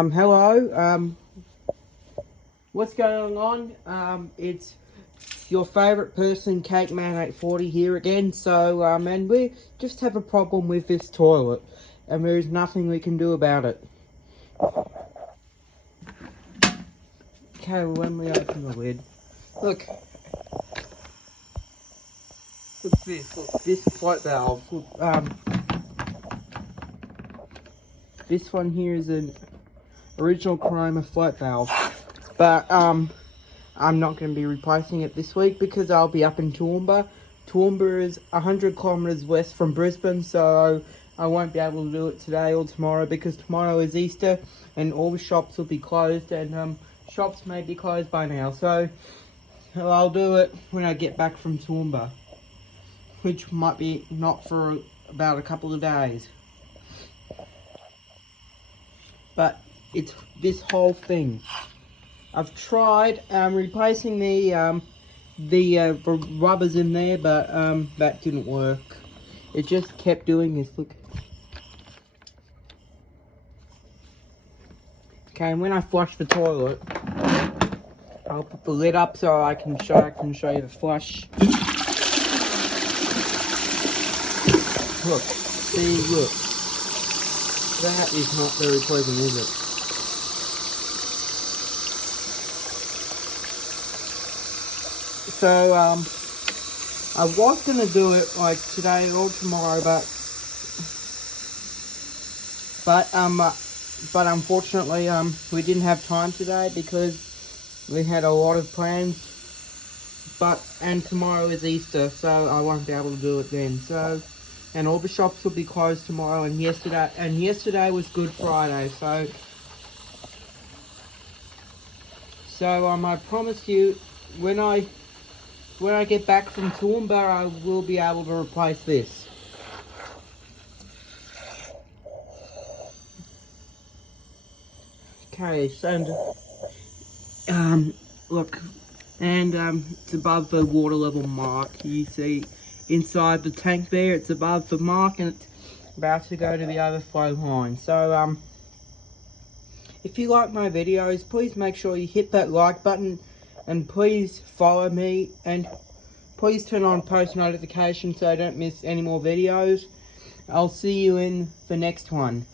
Hello. What's going on? It's your favourite person, Cake Man 840 here again. So, and we just have a problem with this toilet, and there is nothing we can do about it. Okay, when we open the lid, look this. Look, this float valve. Look, this one here is an original chroma float valve, but I'm not going to be replacing it this week because I'll be up in Toowoomba. Toowoomba is 100 kilometres west from Brisbane, so I won't be able to do it today or tomorrow because tomorrow is Easter and all the shops will be closed, and shops may be closed by now. So I'll do it when I get back from Toowoomba, which might be not for about a couple of days. But it's this whole thing. I've tried replacing the rubbers in there, but that didn't work. It just kept doing this. Look. Okay, and when I flush the toilet, I'll put the lid up so I can show you the flush. Look, see, look. That is not very pleasant, is it? So, I was going to do it like today or tomorrow, but unfortunately, we didn't have time today because we had a lot of plans. And tomorrow is Easter, so I won't be able to do it then. So, and all the shops will be closed tomorrow, and yesterday was Good Friday, so I promise you, when I get back from Toowoomba, I will be able to replace this. Okay, so look, and it's above the water level mark. You see inside the tank there, it's above the mark, and it's about to go to the overflow line. So if you like my videos, please make sure you hit that like button, and please follow me, and please turn on post notifications so I don't miss any more videos. I'll see you in the next one.